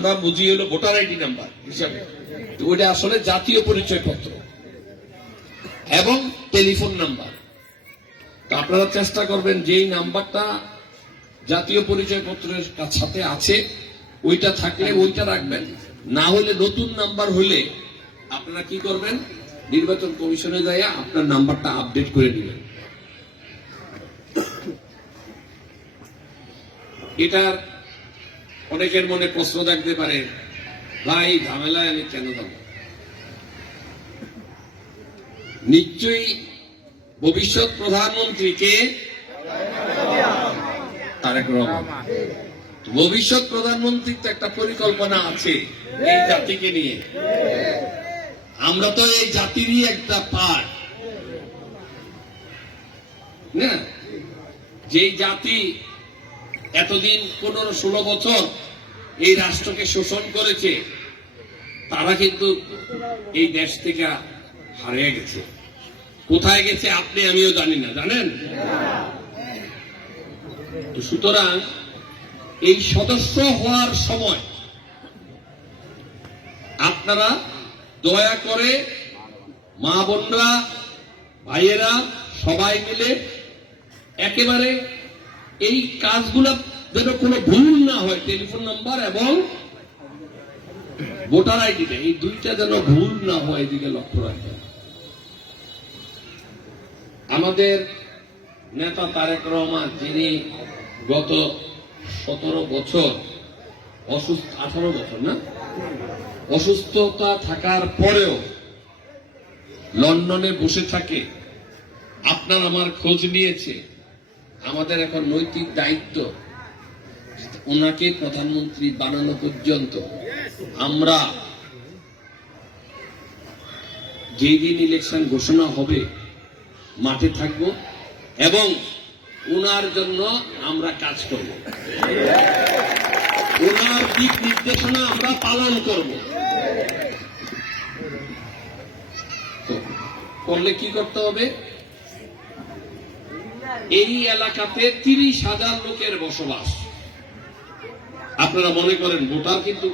আমরা বুঝি হলো ভোটার আইডি নাম্বার হিসাবে, ওইটা আসলে জাতীয় পরিচয় পত্র এবং টেলিফোন নাম্বার। তো আপনারা চেষ্টা করবেন যেই নাম্বারটা জাতীয় পরিচয় পত্রের সাথে আছে ওইটা থাকলে ওইটা রাখবেন, না হলে নতুন নাম্বার হলে আপনারা কি করবেন, নির্বাচন কমিশনে যাইয়া আপনার নাম্বারটা আপডেট করে দিবেন। এটার অনেকের মনে প্রশ্ন থাকতে পারে, ভাই ঝামেলায় আমি কেন যাব? নিশ্চয়ই ভবিষ্যৎ প্রধানমন্ত্রীকে তারেক রহমান, ভবিষ্যৎ প্রধানমন্ত্রীর তো একটা পরিকল্পনা আছে এই জাতিকে নিয়ে। আমরা তো এই জাতিরই একটা পার্ট না, যেই জাতি এতদিন 15-16 বছর এই রাষ্ট্রকে শোষণ করেছে, তারা কিন্তু এই দেশ থেকে হারিয়ে গেছে। কোথায় গেছে আপনি আমিও জানি না, জানেন? সুতরাং এই সদস্য হওয়ার সময় আপনারা দয়া করে মা বোনরা ভাইয়েরা সবাই মিলে একেবারে এই কাজগুলো যেন কোনো ভুল না হয়, টেলিফোন নাম্বার এবং ভোটার আইডিটা এই দুইটা যেন ভুল না হয়, এদিকে লক্ষ্য রাখবেন। আমাদের নেতা তারেক রহমান, যিনি গত 17 বছর অসুস্থ, 18 বছর না, অসুস্থতা থাকার পরেও লন্ডনে বসে থাকে, আপনার আমার খোঁজ নিয়েছে। আমাদের এখন নৈতিক দায়িত্ব ওনাকে প্রধানমন্ত্রী বানানো পর্যন্ত আমরা যেদিন ইলেকশন ঘোষণা হবে মাঠে থাকব এবং ওনার জন্য আমরা কাজ করব, ওনার দিক নির্দেশনা আমরা পালন করব। করলে কি করতে হবে? এই এলাকাতে 30,000 লোকের বসবাস। আপনারা মনে করেন ভোটার কিন্তু